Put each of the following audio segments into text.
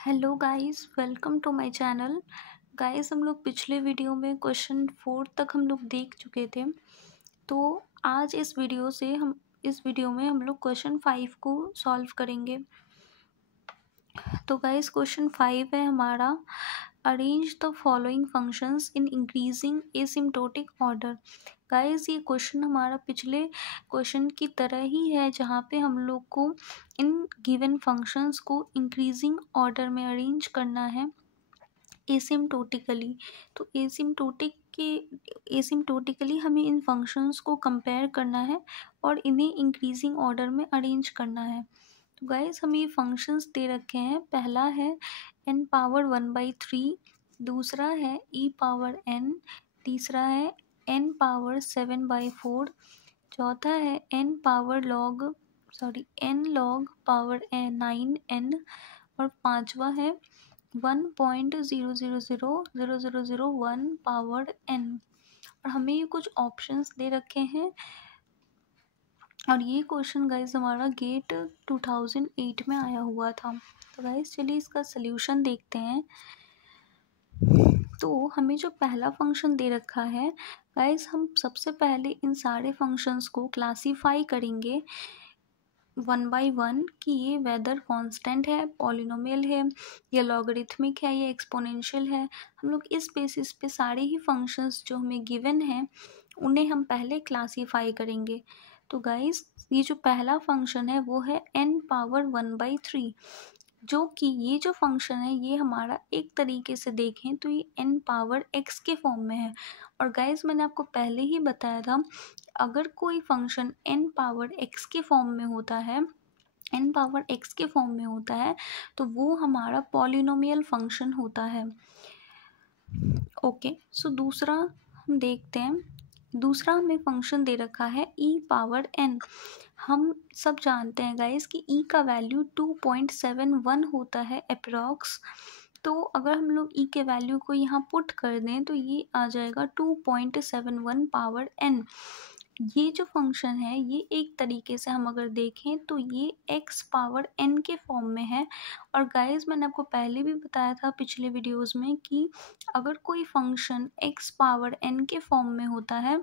Hello guys, welcome to my channel. Guys, हम लोग पिछले वीडियो में क्वेश्चन 4 तक हम लोग देख चुके थे। तो आज इस वीडियो में हम लोग क्वेश्चन 5 को सॉल्व करेंगे। तो गाइस, क्वेश्चन 5 है हमारा, arrange the following functions in increasing asymptotic order. Guys, ये क्वेश्चन हमारा पिछले क्वेश्चन की तरह ही है, जहाँ पे हम लोग को इन गिवन फंक्शंस को इंक्रीजिंग ऑर्डर में अरेंज करना है एसिम्प्टोटिकली। तो एसिम्प्टोटिकली हमें इन फंक्शंस को कंपेयर करना है और इन्हें इंक्रीजिंग ऑर्डर में अरेंज करना है। तो गाइस, हमें ये फंक्शंस दे रखे हैं। पहला है n पावर 1/3, दूसरा है e पावर n, तीसरा है n पावर 7/4, चौथा है n log पावर 9n और पांचवा है 1.00000001 पावर n। और हमें ये कुछ ऑप्शंस दे रखे हैं और ये क्वेश्चन गाइस हमारा गेट 2008 में आया हुआ था। तो गाइस, चलिए इसका सल्यूशन देखते हैं। तो हमें जो पहला फंक्शन दे रखा है गाइस, हम सबसे पहले इन सारे फंक्शंस को क्लासीफाई करेंगे 1 बाई 1 कि ये वेदर कांस्टेंट है, पॉलिनोमियल है, या लॉगरिथमिक है, या एक्सपोनेंशियल है। हम लोग इस बेसिस पे सारे ही फंक्शंस जो हमें गिवन हैं उन्हें हम पहले क्लासीफाई करेंगे। तो गाइस, ये जो पहला फंक्शन है वो है n पावर 1/3, जो कि ये जो फंक्शन है ये हमारा एक तरीके से देखें तो ये n पावर x के फॉर्म में है। और गाइस, मैंने आपको पहले ही बताया था, अगर कोई फंक्शन n पावर x के फॉर्म में होता है, n पावर x के फॉर्म में होता है, तो वो हमारा पॉलिनोमियल फंक्शन होता है। ओके, सो दूसरा हम देखते हैं। दूसरा हमें फंक्शन दे रखा है e पावर n। हम सब जानते हैं गाइस कि e का वैल्यू 2.71 होता है अप्रॉक्स। तो अगर हम लोग e के वैल्यू को यहाँ पुट कर दें तो ये आ जाएगा 2.71 पावर n। ये जो फंक्शन है ये एक तरीके से हम अगर देखें तो ये x पावर n के फॉर्म में है। और गाइस, मैंने आपको पहले भी बताया था पिछले वीडियोस में कि अगर कोई फंक्शन x पावर n के फॉर्म में होता है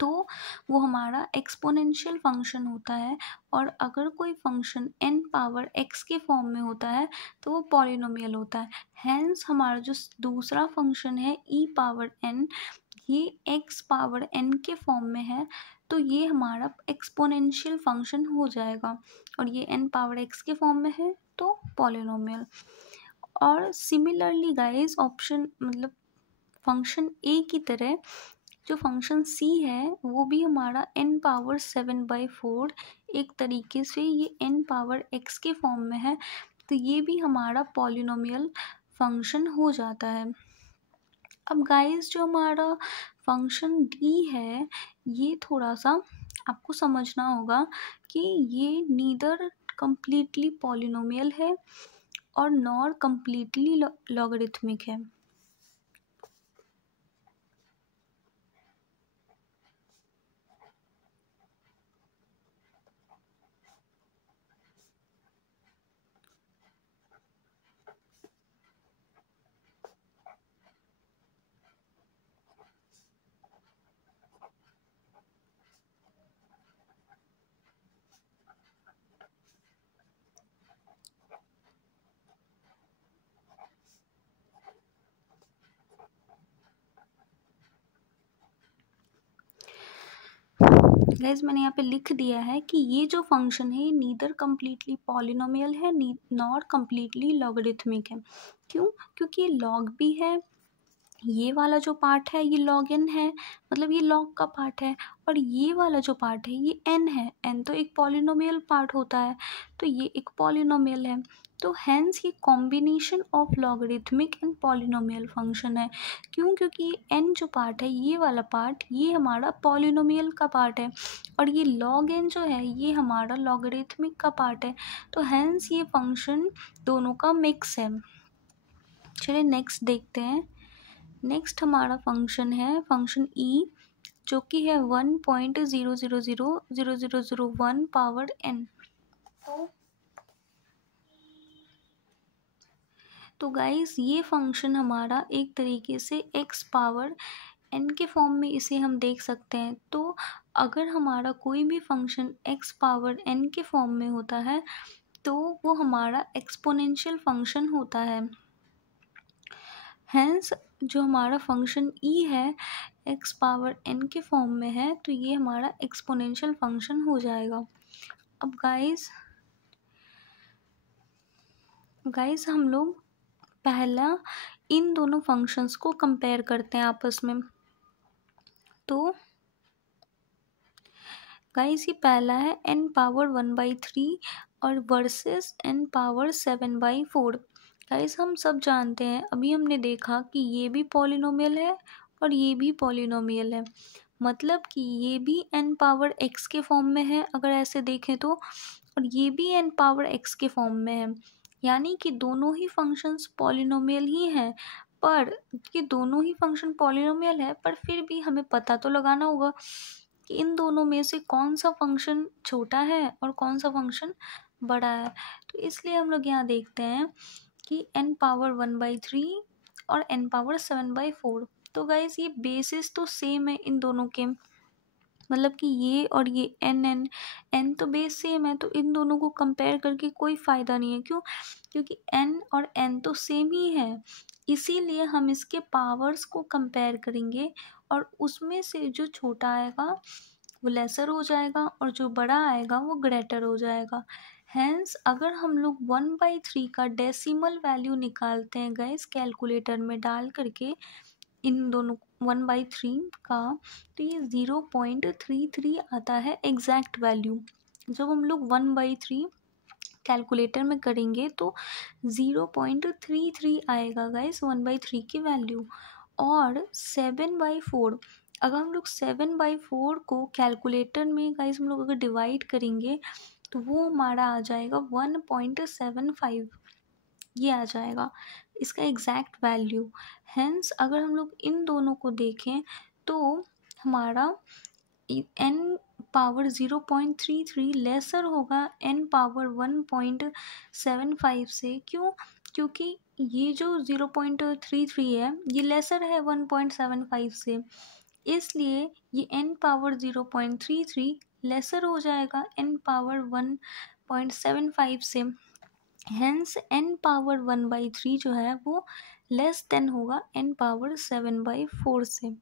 तो वो हमारा एक्सपोनेंशियल फंक्शन होता है, और अगर कोई फंक्शन n पावर x के फॉर्म में होता है तो वो पॉलिनोमियल होता है। हैंस हमारा जो दूसरा फंक्शन है e पावर n, ये x पावर n के फॉर्म में है, तो ये हमारा एक्सपोनेंशियल फंक्शन हो जाएगा। और ये n पावर x के फॉर्म में है तो पॉलिनोमियल। और सिमिलरली गाइस, ऑप्शन मतलब फंक्शन a की तरह जो फंक्शन c है वो भी हमारा n पावर 7/4, एक तरीके से ये n पावर x के फॉर्म में है, तो ये भी हमारा पॉलिनोमियल फंक्शन हो जाता है। अब गाइस, जो हमारा फंक्शन d है ये थोड़ा सा आपको समझना होगा कि ये नीदर कम्प्लीटली पॉलिनोमियल है और नॉर कम्प्लीटली लॉगरिथमिक है। गाइज, मैंने यहाँ पे लिख दिया है कि ये जो फंक्शन है ये नीदर कम्प्लीटली पॉलिनोमियल है नॉर कम्प्लीटली लॉगरिथमिक है। क्यों? क्योंकि ये लॉग भी है, ये वाला जो पार्ट है ये log n है, मतलब ये log का पार्ट है, और ये वाला जो पार्ट है ये n है। n तो एक पॉलिनोमियल पार्ट होता है, तो ये एक पॉलिनोमियल है। तो हैंस ये combination of logarithmic and polynomial function है। क्यों? क्योंकि n जो पार्ट है ये वाला पार्ट ये हमारा पॉलिनोमियल का पार्ट है, और ये log n जो है ये हमारा लॉगरिथमिक का पार्ट है। तो हैंस ये फंक्शन दोनों का मिक्स है। चलिए नेक्स्ट देखते हैं। नेक्स्ट हमारा फंक्शन है फंक्शन e, जो कि है 1.00000001 पावर n। तो तो गाइस ये फंक्शन हमारा एक तरीके से x पावर n के फॉर्म में इसे हम देख सकते हैं। तो अगर हमारा कोई भी फंक्शन x पावर n के फॉर्म में होता है तो वो हमारा एक्सपोनेंशियल फंक्शन होता है। हैंस जो हमारा फंक्शन e है x पावर n के फॉर्म में है तो ये हमारा एक्सपोनेंशियल फंक्शन हो जाएगा। अब गाइस हम लोग पहला इन दोनों फंक्शंस को कंपेयर करते हैं आपस में। तो गाइस ये पहला है n पावर 1/3 और वर्सेस n पावर 7/4। गाइस हम सब जानते हैं, अभी हमने देखा कि ये भी पॉलिनोमियल है और ये भी पॉलिनोमियल है, मतलब कि ये भी n पावर x के फॉर्म में है अगर ऐसे देखें तो, और ये भी n पावर x के फॉर्म में है। यानी कि दोनों ही फंक्शंस पॉलिनोमियल ही हैं। पर ये दोनों ही फंक्शन पॉलिनोमियल है पर फिर भी हमें पता तो लगाना होगा कि इन दोनों में से कौन सा फंक्शन छोटा है और कौन सा फंक्शन बड़ा है। तो इसलिए हम लोग यहाँ देखते हैं कि n पावर 1/3 और n पावर 7/4। तो गाइस ये बेसिस तो सेम है इन दोनों के, मतलब कि ये और ये n तो बेस सेम है, तो इन दोनों को कंपेयर करके कोई फ़ायदा नहीं है। क्यों? क्योंकि n और n तो सेम ही है, इसीलिए हम इसके पावर्स को कंपेयर करेंगे और उसमें से जो छोटा आएगा वो लेसर हो जाएगा और जो बड़ा आएगा वो ग्रेटर हो जाएगा। हैंस अगर हम लोग 1/3 का डेसिमल वैल्यू निकालते हैं गाइस कैलकुलेटर में डाल करके इन दोनों 1/3 का, तो ये 0.33 आता है एग्जैक्ट वैल्यू। जब हम लोग 1/3 कैलकुलेटर में करेंगे तो 0.33 आएगा गाइस 1/3 की वैल्यू। और 7/4, अगर हम लोग 7/4 को कैलकुलेटर में गाइस हम लोग अगर डिवाइड करेंगे तो वो हमारा आ जाएगा 1.75, ये आ जाएगा इसका एग्जैक्ट वैल्यू। हैंस अगर हम लोग इन दोनों को देखें तो हमारा n पावर 0.33 लेसर होगा n पावर 1.75 से। क्यों? क्योंकि ये जो 0.33 है ये लेसर है 1.75 से, इसलिए ये n पावर 0.33 लेसर हो जाएगा n पावर 1.75 से। हैंस n पावर 1/3 जो है वो लेस देन होगा n पावर 7/4 से।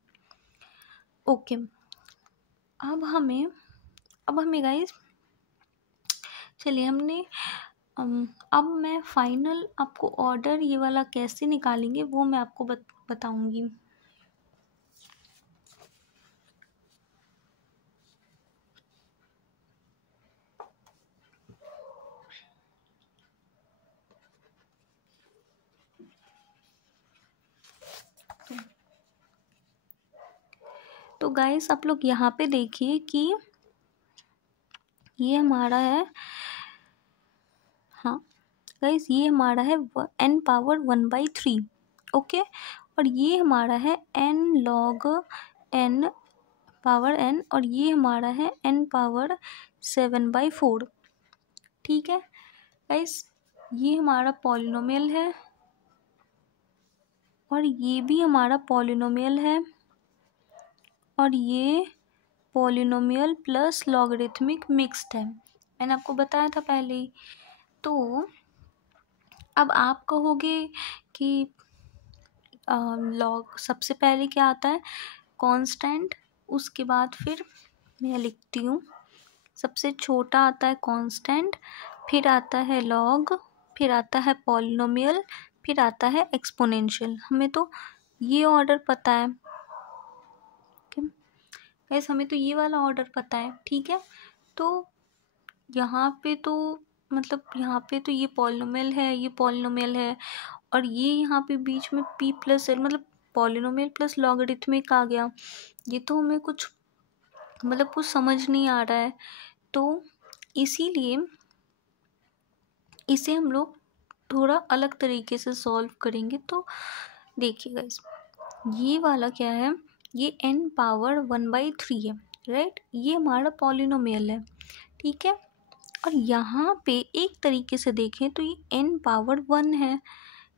ओके, अब हमें गाइस चलिए अब मैं फाइनल आपको ऑर्डर ये वाला कैसे निकालेंगे वो मैं आपको बताऊंगी। तो गाइस आप लोग यहाँ पे देखिए कि ये हमारा है, हाँ गाइस ये हमारा है n पावर 1/3, ओके, और ये हमारा है n log n power n और ये हमारा है n पावर 7/4। ठीक है गाइस, ये हमारा पॉलिनोमियल है और ये भी हमारा पॉलिनोमियल है और ये पॉलिनोमियल प्लस लॉगरिथमिक मिक्स्ड है, मैंने आपको बताया था पहले ही। तो अब आप कहोगे कि लॉग सबसे पहले क्या आता है? कांस्टेंट, उसके बाद फिर मैं लिखती हूँ, सबसे छोटा आता है कांस्टेंट, फिर आता है लॉग, फिर आता है पॉलिनोमियल, फिर आता है एक्सपोनेंशियल। हमें तो ये ऑर्डर पता है गाइस, हमें तो ये वाला ऑर्डर पता है। ठीक है, तो यहाँ पे तो मतलब यहाँ पे तो ये पॉलिनोमियल है, ये पॉलिनोमियल है, और ये यहाँ पे बीच में p प्लस एल मतलब पॉलिनोमियल प्लस लॉगरिथमिक आ गया। ये तो हमें कुछ मतलब कुछ समझ नहीं आ रहा है, तो इसीलिए इसे हम लोग थोड़ा अलग तरीके से सॉल्व करेंगे। तो देखिए गाइस, ये वाला क्या है, ये n पावर 1/3 है, राइट, ये हमारा पॉलिनोमियल है। ठीक है, और यहाँ पे एक तरीके से देखें तो ये n पावर 1 है।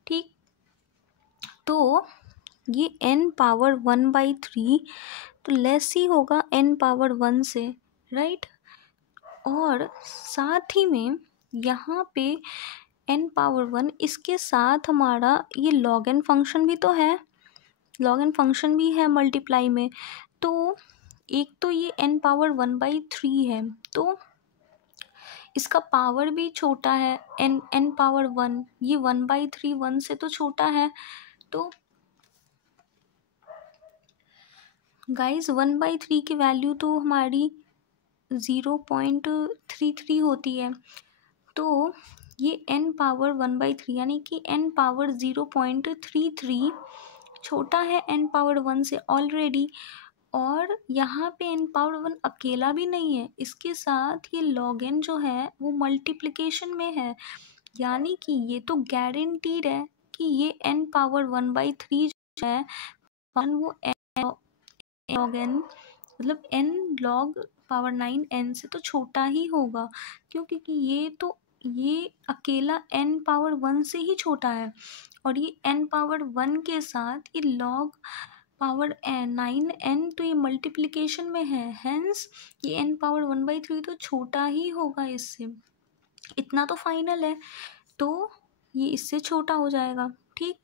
ठीक, तो ये n पावर 1/3 तो लेस ही होगा n पावर 1 से, राइट। और साथ ही में यहाँ पे n पावर 1 इसके साथ हमारा ये log n फंक्शन भी तो है, log n फंक्शन भी है मल्टीप्लाई में। तो एक तो ये n पावर 1/3 है, तो इसका पावर भी छोटा है, n पावर 1, ये 1/3 1 से तो छोटा है। तो गाइस 1/3 की वैल्यू तो हमारी 0.33 होती है, तो ये n पावर 1/3 यानी कि n पावर 0.33 छोटा है n पावर 1 से ऑलरेडी। और यहाँ पे n पावर 1 अकेला भी नहीं है, इसके साथ ये log n जो है वो मल्टीप्लिकेशन में है, यानी कि ये तो गारंटीड है कि ये n पावर 1/3 जो है वो log n मतलब n log पावर 9 n से तो छोटा ही होगा, क्योंकि ये अकेला n पावर 1 से ही छोटा है, और ये n पावर 1 के साथ ये log पावर 9 n तो ये मल्टीप्लिकेशन में है, हेंस ये n पावर 1/3 तो छोटा ही होगा इससे, इतना तो फाइनल है, तो ये इससे छोटा हो जाएगा, ठीक।